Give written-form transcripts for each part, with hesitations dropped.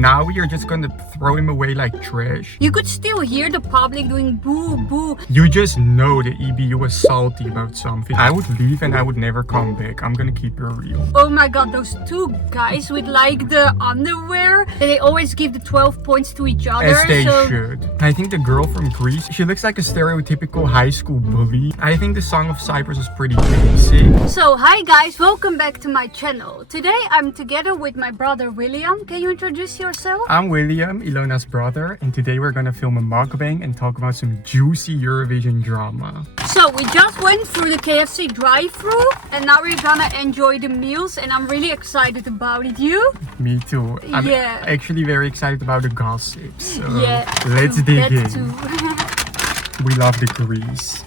now you're just gonna throw him away like trash? You could still hear the public doing boo, boo. You just know the EBU was salty about something. I would leave and I would never come back. I'm gonna keep it real. Oh my god, those two guys with like the underwear, they always give the 12 points to each other. As they should. I think the girl from Greece, she looks like a stereotypical high school bully. I think the Song of Cyprus is pretty basic. So hi guys, welcome back to my channel. Today I'm together with my brother William. Can you introduce yourself? I'm William, Ilona's brother, and today we're gonna film a mukbang and talk about some juicy Eurovision drama. So we just went through the KFC drive-thru and now we're gonna enjoy the meals and I'm really excited about it. You? Me too. I'm Yeah. actually very excited about the gossip. So Yeah. let's dig That in. too. We love the grease.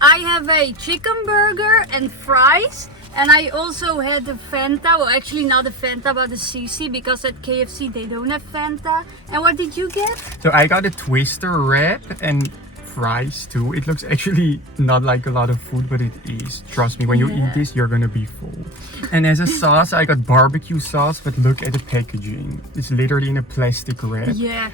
I have a chicken burger and fries. And I also had the Fanta, well actually not the Fanta but the CC, because at KFC they don't have Fanta. And what did you get? So I got a twister wrap and fries too. It looks actually not like a lot of food, but it is. Trust me, when you eat this, you're gonna be full. And as a sauce, I got barbecue sauce, but look at the packaging. It's literally in a plastic wrap. Yeah.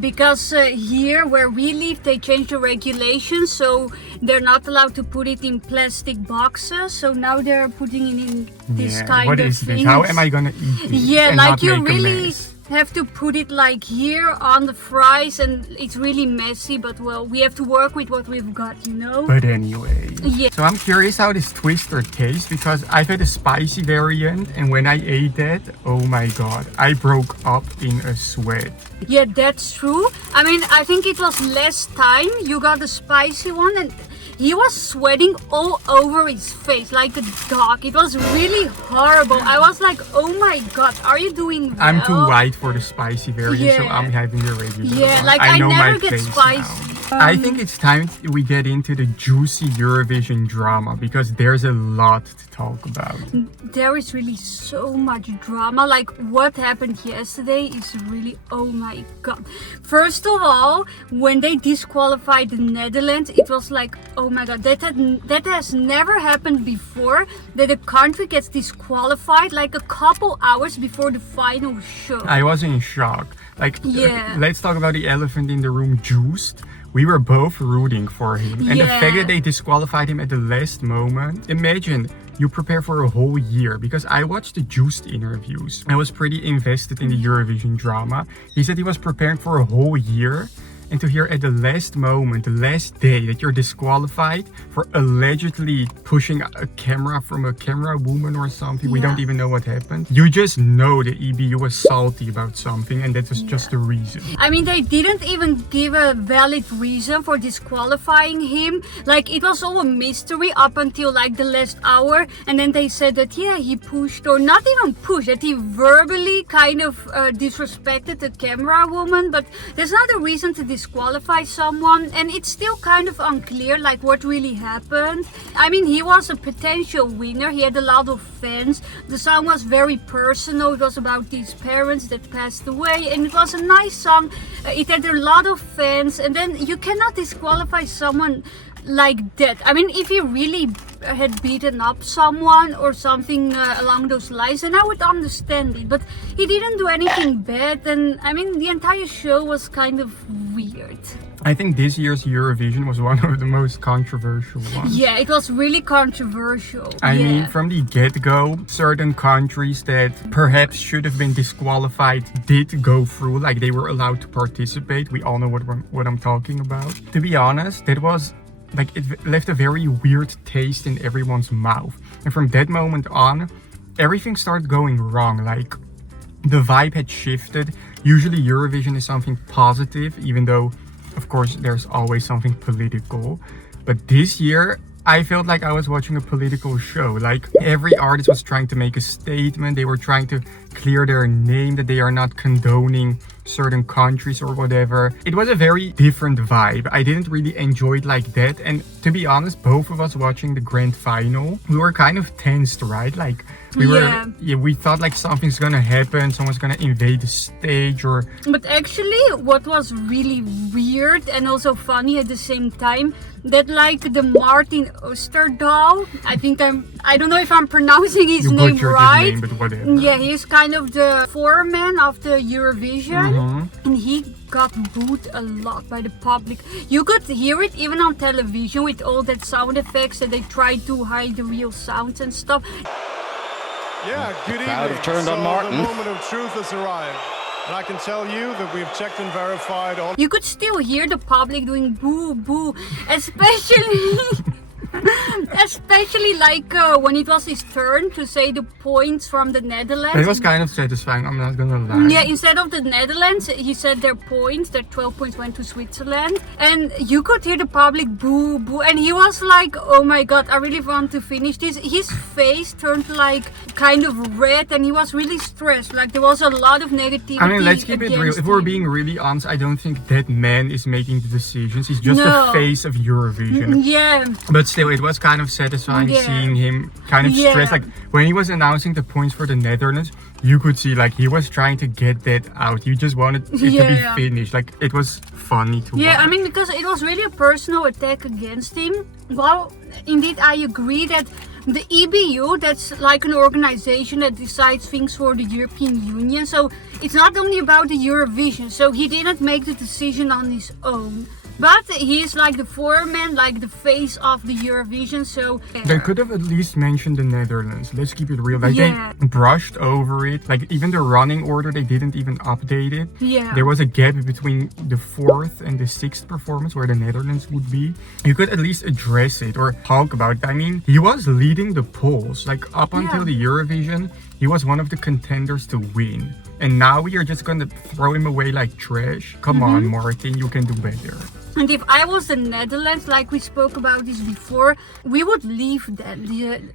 Because here where we live they changed the regulations, so they're not allowed to put it in plastic boxes, so now they're putting it in this kind what of is this? things. How am I gonna eat this? Yeah, and like not you make a really mess? have to put it like here on the fries and it's really messy, but well, we have to work with what we've got, you know? But anyway, Yeah. so I'm curious how this twister tastes, because I've had a spicy variant and when I ate that, oh my god, I broke up in a sweat. Yeah, that's true. I mean, I think it was less time. You got the spicy one and he was sweating all over his face like a dog. It was really horrible. I was like, oh my god, are you doing well? I'm too white for the spicy variant, so Yeah. I'm having the regular Yeah, one. like I know never my get face spicy. now. I think it's time we get into the juicy Eurovision drama, because there's a lot to talk about. There is really so much drama. Like what happened yesterday is really, oh my god. First of all, when they disqualified the Netherlands, it was like, oh my god, that has never happened before, that a country gets disqualified like a couple hours before the final show. I was in shock. Like, Yeah. let's talk about the elephant in the room, Joost. We were both rooting for him. And the Yeah. fact that they disqualified him at the last moment, imagine you prepare for a whole year, because I watched the Joost interviews. I was pretty invested in the Eurovision drama. He said he was preparing for a whole year. And to hear at the last moment, the last day, that you're disqualified for allegedly pushing a camera from a camera woman or something, we Yeah. don't even know what happened. You just know the EBU was salty about something, and that was just the reason. I mean, they didn't even give a valid reason for disqualifying him. Like, it was all a mystery up until like the last hour. And then they said that, yeah, he pushed, or not even pushed, that he verbally kind of disrespected the camera woman. But there's not a reason to disqualify someone. And it's still kind of unclear, like, what really happened. I mean, he was a potential winner. He had a lot of fans. The song was very personal. It was about these parents that passed away. And it was a nice song. It had a lot of fans. And then you cannot disqualify someone like that. I mean, if he really had beaten up someone or something along those lines, then I would understand it. But he didn't do anything bad. And I mean, the entire show was kind of weird. I think this year's Eurovision was one of the most controversial ones. Yeah, it was really controversial. I Yeah. mean, from the get-go, certain countries that perhaps should have been disqualified did go through, like they were allowed to participate. We all know what I'm talking about. To be honest, that was like, it left a very weird taste in everyone's mouth. And from that moment on, everything started going wrong. Like, the vibe had shifted. Usually Eurovision is something positive, even though, of course, there's always something political. But this year, I felt like I was watching a political show. Like, every artist was trying to make a statement. They were trying to clear their name, that they are not condoning certain countries or whatever. It was a very different vibe. I didn't really enjoy it like that. And to be honest, both of us watching the grand final, we were kind of tensed, right? Like, We thought like something's gonna happen, someone's gonna invade the stage or... But actually, what was really weird and also funny at the same time, that like the Martin Österdahl, I don't know if I'm pronouncing his name right. His name, but whatever. Yeah, he's kind of the foreman of the Eurovision, and he got booed a lot by the public. You could hear it even on television with all that sound effects, and they tried to hide the real sounds and stuff. Yeah, good evening. Crowd have turned on Martin. The moment of truth has arrived. And I can tell you that we've checked and verified all... You could still hear the public doing boo boo, especially like when it was his turn to say the points from the Netherlands. It was kind of satisfying, I'm not gonna lie. Yeah, instead of the Netherlands, he said their points, their 12 points went to Switzerland. And you could hear the public boo boo. And he was like, oh my god, I really want to finish this. His face turned like kind of red and he was really stressed. Like there was a lot of negativity. I mean, let's keep it real. If we're being really honest, I don't think that man is making the decisions. He's just the face of Eurovision. Yeah. But still, it was kind of satisfying seeing him kind of stressed. Like when he was announcing the points for the Netherlands, you could see like he was trying to get that out. He just wanted it to be finished. Like it was funny to watch. I mean, because it was really a personal attack against him. Well, indeed, I agree that the EBU, that's like an organization that decides things for the European Union. So it's not only about the Eurovision. So he didn't make the decision on his own. But he is like the foreman, like the face of the Eurovision, so... They could have at least mentioned the Netherlands, let's keep it real. Like they brushed over it, like even the running order, they didn't even update it. Yeah. There was a gap between the 4th and the 6th performance where the Netherlands would be. You could at least address it or talk about it. I mean, he was leading the polls, like up until the Eurovision, he was one of the contenders to win. And now we are just gonna throw him away like trash. Come on, Martin, you can do better. And if I was the Netherlands, like we spoke about this before, we would leave that.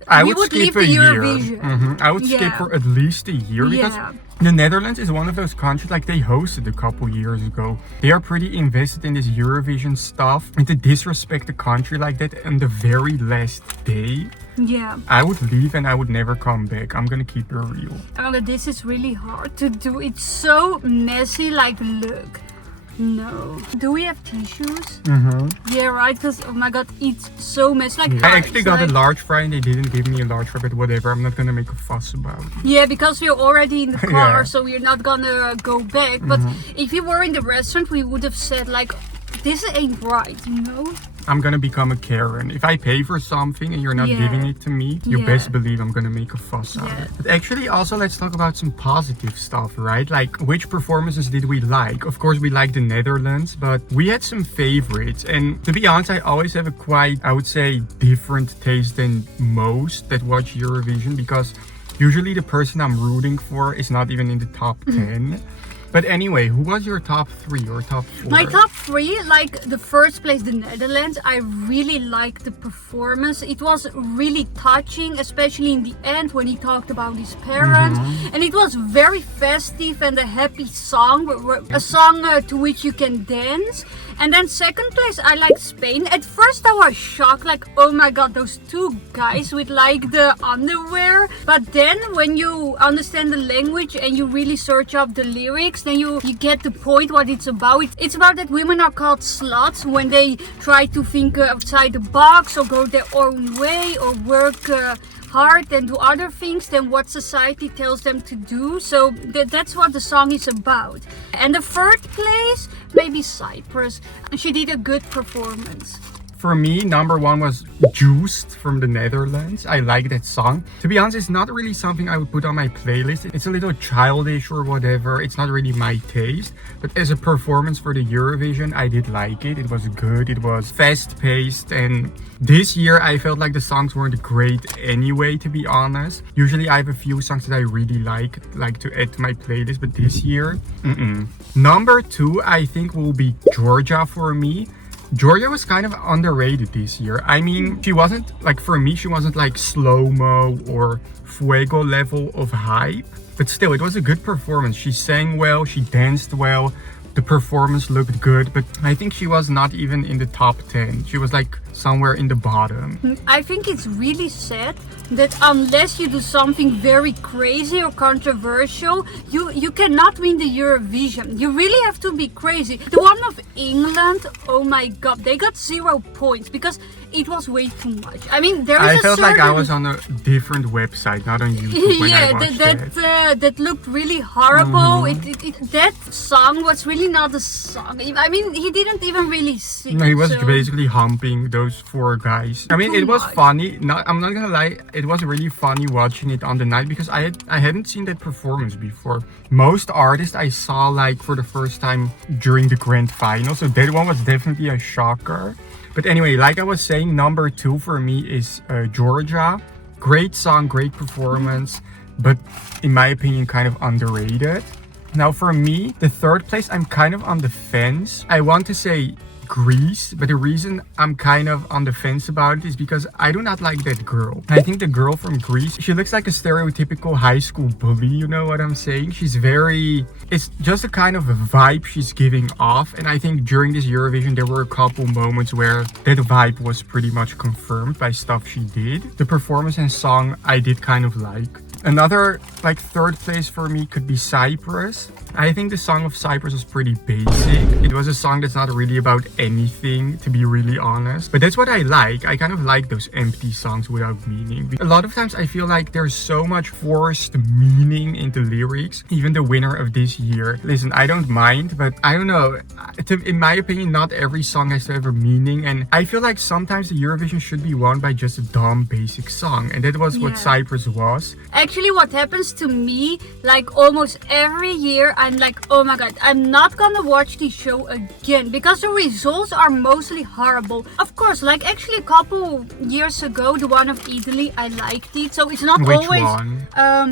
I would skip a year. I would skip Yeah. for at least a year because the Netherlands is one of those countries, like they hosted a couple years ago. They are pretty invested in this Eurovision stuff, and to disrespect the country like that on the very last day, I would leave and I would never come back. I'm gonna keep it real. Oh, this is really hard to do. It's so messy, like look. No. Do we have tissues? Yeah, right? Because, oh my god, it's so messy. Like, I actually got a large fry and they didn't give me a large fry, but whatever. I'm not gonna make a fuss about it. Yeah, because we're already in the car, so we're not gonna go back. But if we were in the restaurant, we would have said like, this ain't right, you know? I'm gonna become a Karen. If I pay for something and you're not giving it to me, you best believe I'm gonna make a fuss out of it. But actually also let's talk about some positive stuff, right? Like which performances did we like? Of course we like the Netherlands, but we had some favorites. And to be honest, I always have a quite, I would say, different taste than most that watch Eurovision because usually the person I'm rooting for is not even in the top 10. But anyway, who was your top 3 or top 4? My top 3, like the first place, the Netherlands. I really liked the performance. It was really touching, especially in the end when he talked about his parents. And it was very festive and a happy song, a song to which you can dance. And then second place, I like Spain. At first I was shocked, like, oh my god, those 2 guys with like the underwear. But then when you understand the language and you really search up the lyrics, then you get the point what it's about. It's about that women are called sluts when they try to think outside the box or go their own way or work hard and do other things than what society tells them to do. So that's what the song is about. And the third place, maybe Cyprus. She did a good performance. For me, number 1 was Joost from the Netherlands. I like that song. To be honest, it's not really something I would put on my playlist. It's a little childish or whatever. It's not really my taste. But as a performance for the Eurovision, I did like it. It was good. It was fast-paced. And this year, I felt like the songs weren't great anyway, to be honest. Usually, I have a few songs that I really like to add to my playlist. But this year, Number 2, I think, will be Georgia for me. Georgia was kind of underrated this year. I mean, she wasn't, like for me, she wasn't like slow-mo or fuego level of hype. But still, it was a good performance. She sang well, she danced well. the performance looked good, but I think she was not even in the top 10. She was like somewhere in the bottom. I think it's really sad that unless you do something very crazy or controversial, you cannot win the Eurovision. You really have to be crazy. The one of England, oh my god, they got 0 points because it was way too much. I mean, there is I a felt certain... like I was on a different website, not on YouTube when I watched that looked really horrible. That song was really not a song. I mean, he didn't even really sing. No, he was so... basically humping those 4 guys. I mean, it was funny. I'm not gonna lie, it was really funny watching it on the night because I hadn't seen that performance before. Most artists I saw like for the first time during the grand final, so that one was definitely a shocker. But anyway, like I was saying, number 2 for me is Georgia. Great song, great performance, but in my opinion, kind of underrated. Now for me, the 3rd place, I'm kind of on the fence. I want to say Greece, but the reason I'm kind of on the fence about it is because I do not like that girl. I think the girl from Greece, she looks like a stereotypical high school bully, you know what I'm saying? She's very... It's just a kind of a vibe she's giving off, and I think during this Eurovision there were a couple moments where that vibe was pretty much confirmed by stuff she did. The performance and song I did kind of like. Another like 3rd place for me could be Cyprus. I think the song of Cyprus was pretty basic. It was a song that's not really about anything, to be really honest. But that's what I like. I kind of like those empty songs without meaning. A lot of times I feel like there's so much forced meaning into lyrics. Even the winner of this year. Listen, I don't mind, but I don't know. In my opinion, not every song has to have a meaning. And I feel like sometimes the Eurovision should be won by just a dumb, basic song. And that was what Cyprus was. Actually, what happens to me, like almost every year, I'm like, oh my god, I'm not gonna watch this show again because the results are mostly horrible. Of course, like actually a couple years ago, the one of Italy, I liked it. So it's not Which always one?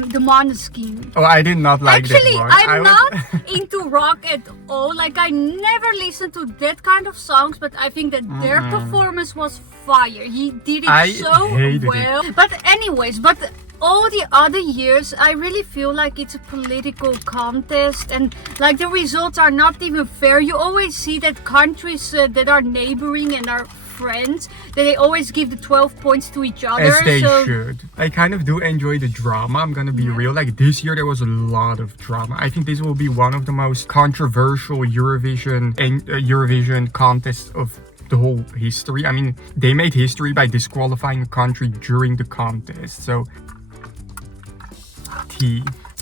The Måneskin. Oh, I did not like actually, that one. I'm not into rock at all. Like I never listened to that kind of songs, but I think that their performance was fire. He did it so well. It. But anyways, all the other years, I really feel like it's a political contest and like the results are not even fair. You always see that countries that are neighboring and are friends, that they always give the 12 points to each other. As they should. I kind of do enjoy the drama, I'm gonna be real. Like this year there was a lot of drama. I think this will be one of the most controversial Eurovision contests of the whole history. I mean, they made history by disqualifying a country during the contest. So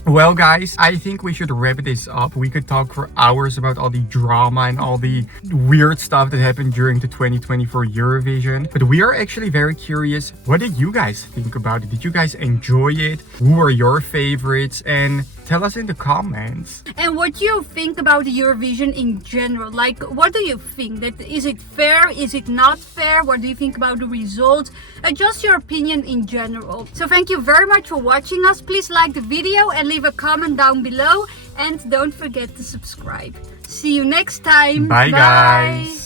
well guys, I think we should wrap this up. We could talk for hours about all the drama and all the weird stuff that happened during the 2024 Eurovision. But we are actually very curious, what did you guys think about it? Did you guys enjoy it? Who are your favorites? And tell us in the comments. And what you think about the Eurovision in general. Like, what do you think? That is it fair? Is it not fair? What do you think about the results? Just your opinion in general. So thank you very much for watching us. Please like the video and leave a comment down below. And don't forget to subscribe. See you next time. Bye guys.